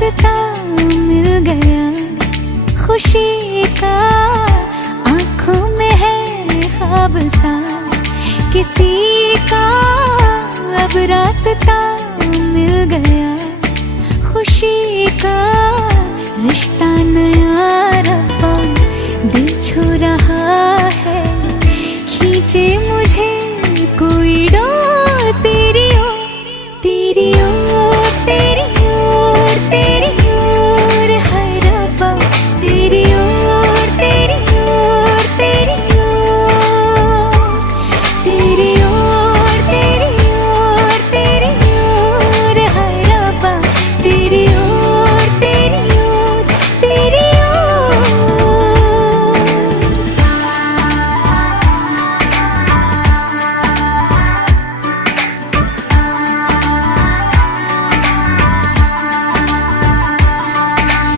रास्ता मिल गया खुशी का, आंखों में है ख्वाब सा किसी का, अब रास्ता मिल गया खुशी का। रिश्ता नया रब्बा दिल छू रहा है, खींचे